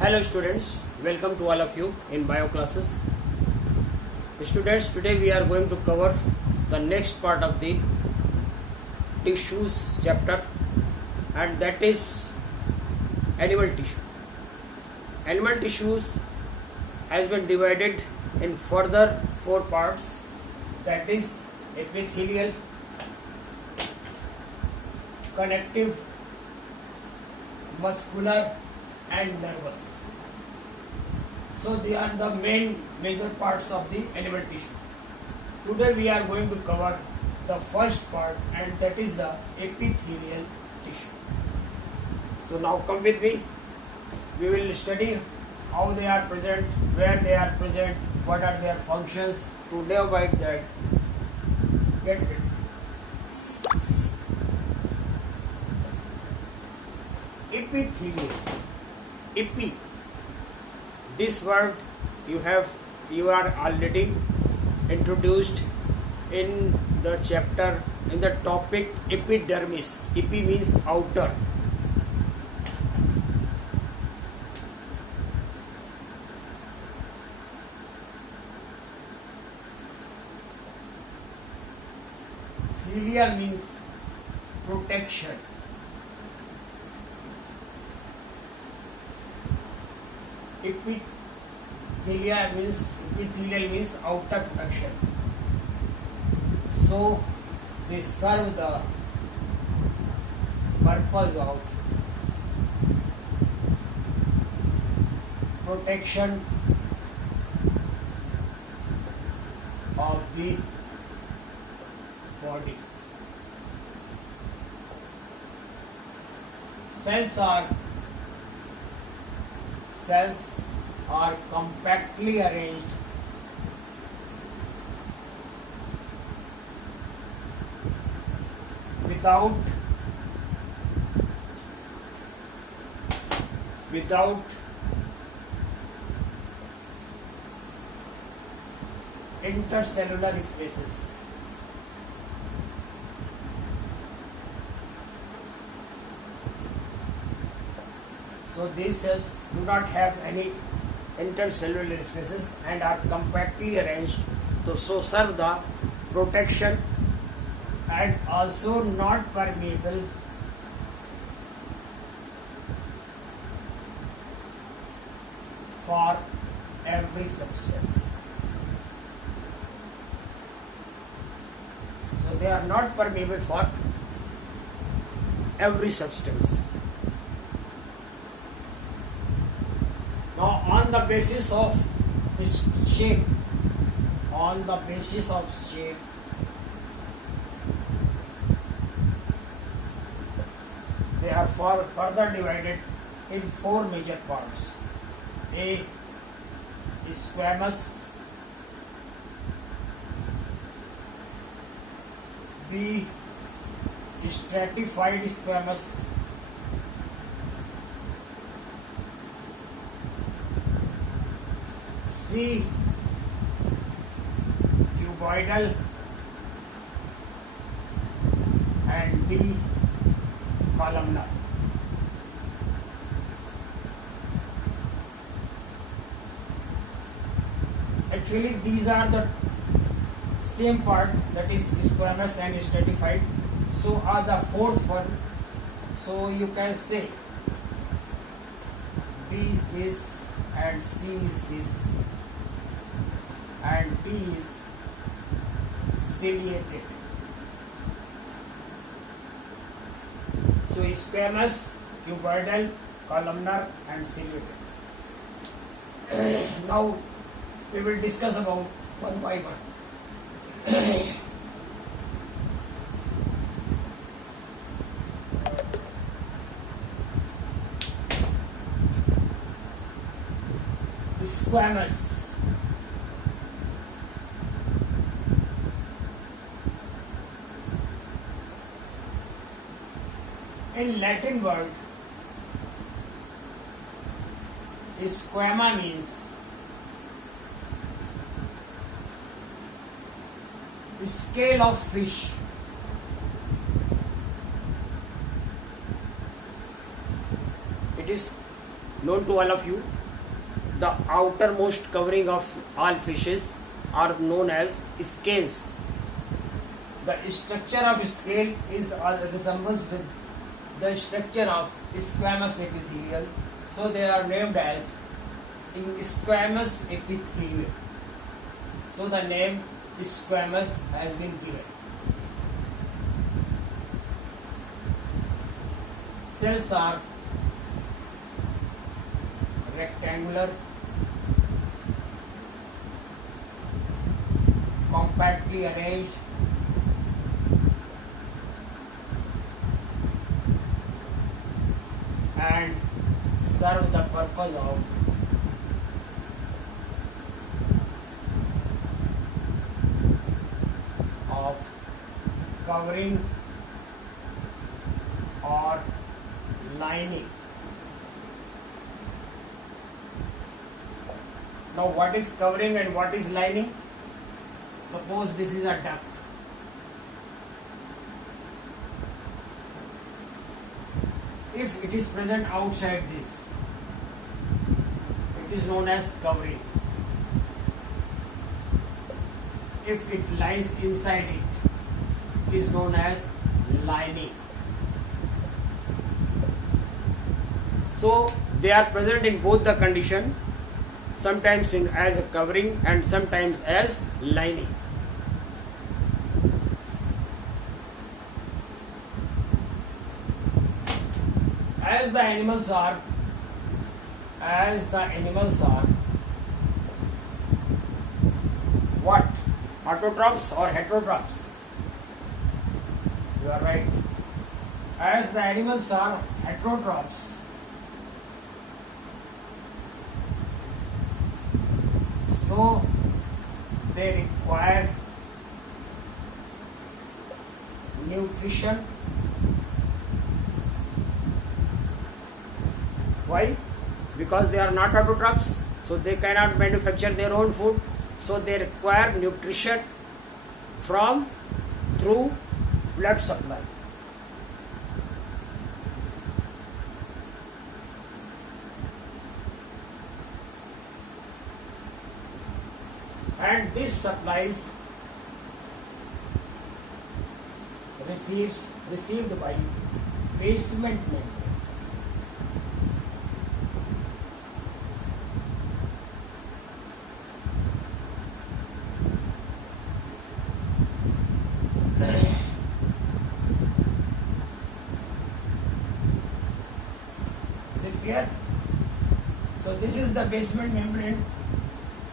Hello students, welcome to all of you in bio classes. Students, today we are going to cover the next part of the tissues chapter, and that is animal tissue. Animal tissues has been divided in further 4 parts, that is epithelial, connective, muscular and nervous. So they are the major parts of the animal tissue. Today we are going to cover the first part, and that is the epithelial tissue. So now come with me. We will study how they are present, where they are present, what are their functions. To know about that, get ready. Epithelium. Epi. This word you are already introduced in the chapter, in the topic epidermis. Epi means outer. Philia means protection. Epithelial means outer protection. So they serve the purpose of protection of the body. Cells are compactly arranged without intercellular spaces. So these cells do not have any intercellular spaces and are compactly arranged to so serve the protection and also not permeable for every substance. So they are not permeable for every substance. Now on the basis of shape, they are further divided in 4 major parts. A. Squamous. B. Stratified squamous. C. Cuboidal, and D. Columnar. Actually, these are the same part, that is squamous and stratified. So are the 4th one. So you can say B is this, and C is this, and D is ciliated. So squamous, cuboidal, columnar and ciliated. Now we will discuss about one by one. Squamous. In Latin word, squama means scale of fish. It is known to all of you. The outermost covering of all fishes are known as scales. The structure of scale is resembles with the structure of squamous epithelial, so they are named as squamous epithelial. So the name squamous has been given. Cells are rectangular, compactly arranged, and serve the purpose of covering or lining. Now, what is covering and what is lining? Suppose this is a duct. If it is present outside this, it is known as covering. If it lies inside it is known as lining. So they are present in both the condition, sometimes as a covering and sometimes as lining. As the animals are what? Autotrophs or heterotrophs? You are right. As the animals are heterotrophs, so they require nutrition. Why? Because they are not autotrophs, so they cannot manufacture their own food, so they require nutrition through blood supply. And this supplies received by basement membrane. Is it clear? So this is the basement membrane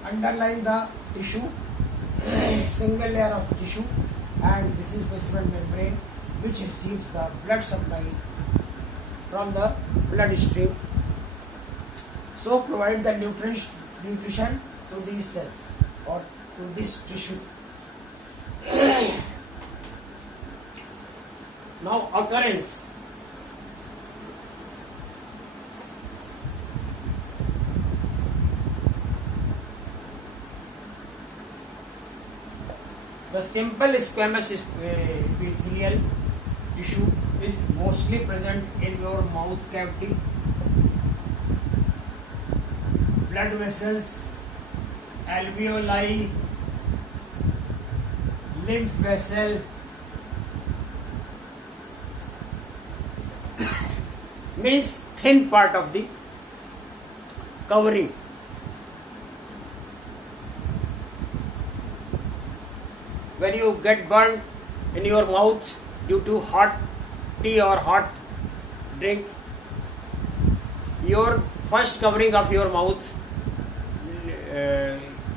underlying the tissue, single layer of tissue, and this is basement membrane which receives the blood supply from the blood stream, so provide the nutrition to these cells or to this tissue. Now occurrence. The simple squamous epithelial tissue is mostly present in your mouth cavity, blood vessels, alveoli, lymph vessel, means thin part of the covering. When you get burned in your mouth due to hot tea or hot drink, your first covering of your mouth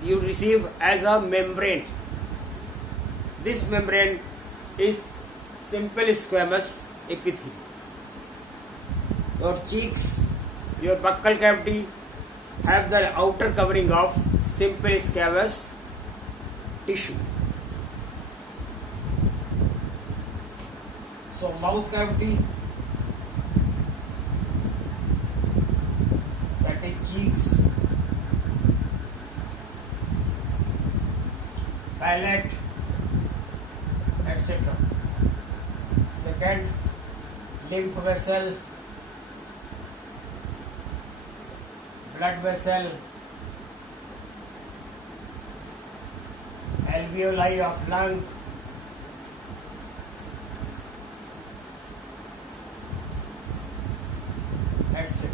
you receive as a membrane. This membrane is simple squamous epithelium. Your cheeks, your buccal cavity have the outer covering of simple squamous tissue. So mouth cavity, that is cheeks, palate, etc. Second, lymph vessel, blood vessel, alveoli of lung, etc.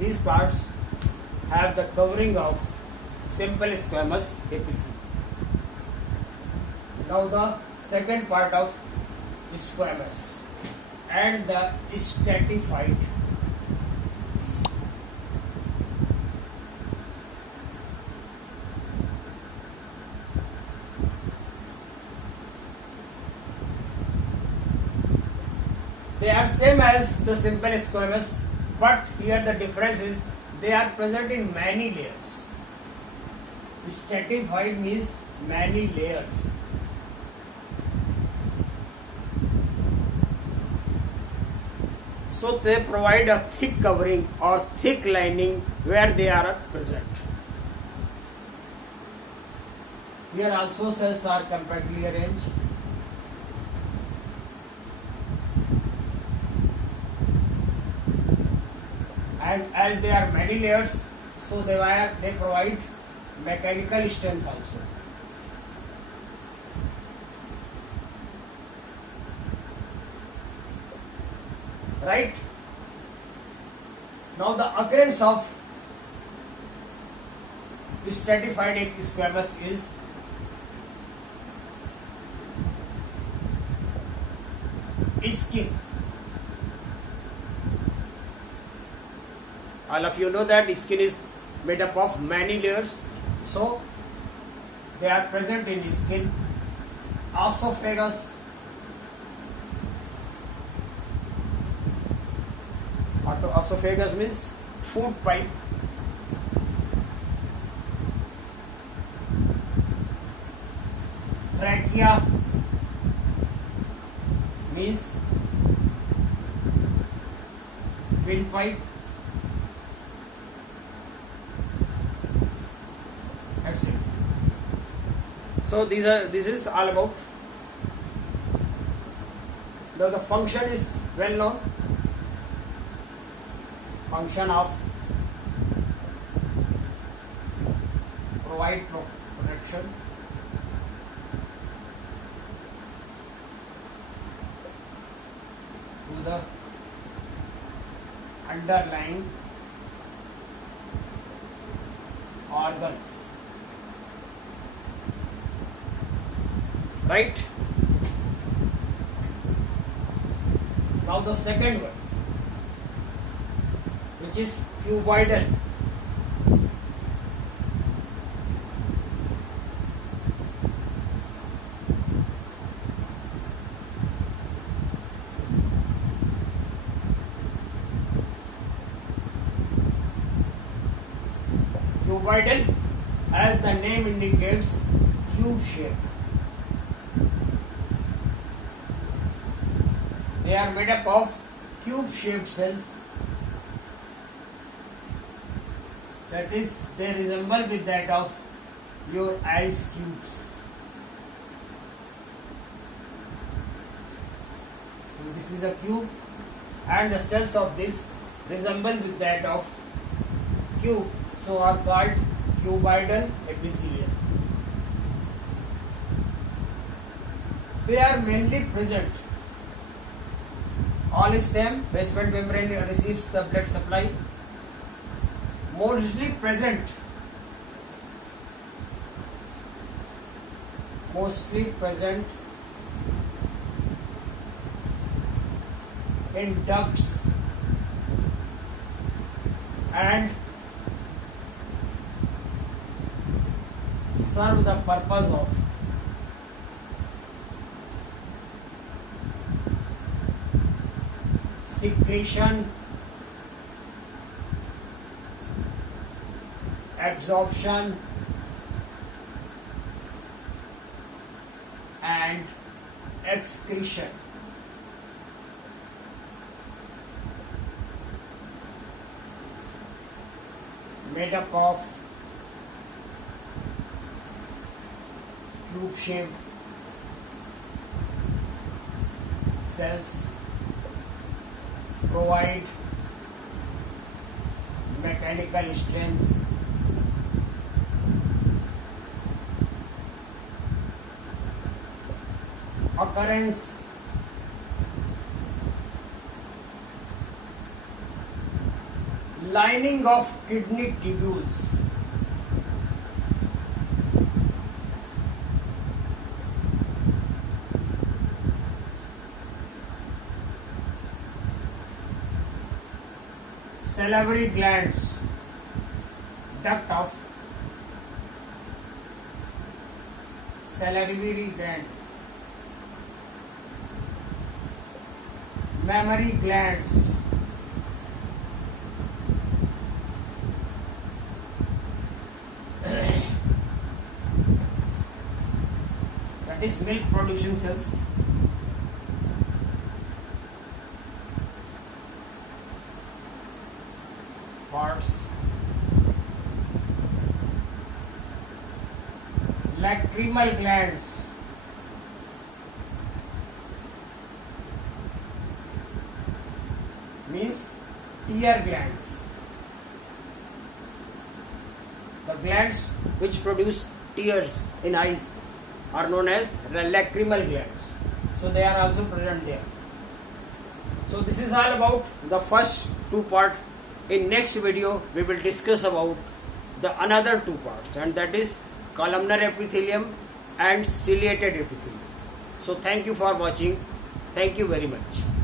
These parts have the covering of simple squamous epithelium. Now the second part of squamous and the stratified. They are same as the simple squamous, but here the difference is they are present in many layers. Stratified means many layers. So they provide a thick covering or thick lining where they are present. Here also cells are compactly arranged. And as they are many layers, so they provide mechanical strength also. Right? Now the occurrence of stratified squamous is skin. All of you know that skin is made up of many layers, so they are present in skin, esophagus, esophagus means food pipe, trachea means windpipe, etc. So this is all about. The function is well known. Function of provide protection, to the underlying organs. Right? Now the second one, which is cuboidal. Cuboidal, as the name indicates, cube shape. They are made up of cube-shaped cells. That is, they resemble with that of your ice cubes. So this is a cube, and the cells of this resemble with that of cube, so are called cuboidal epithelium. They are mainly present. All is same. Basement membrane receives the blood supply. Mostly present in ducts and serve the purpose of secretion, absorption, and excretion. Made up of cube-shaped cells, provide mechanical strength, occurrence, lining of kidney tubules, salivary glands, duct of salivary gland, mammary glands, that is milk producing cells, parts, lacrimal glands, means tear glands. The glands which produce tears in eyes are known as lacrimal glands. So they are also present there. So this is all about the first two parts. In next video we will discuss about the another two parts, and that is columnar epithelium and ciliated epithelium. So thank you for watching. Thank you very much.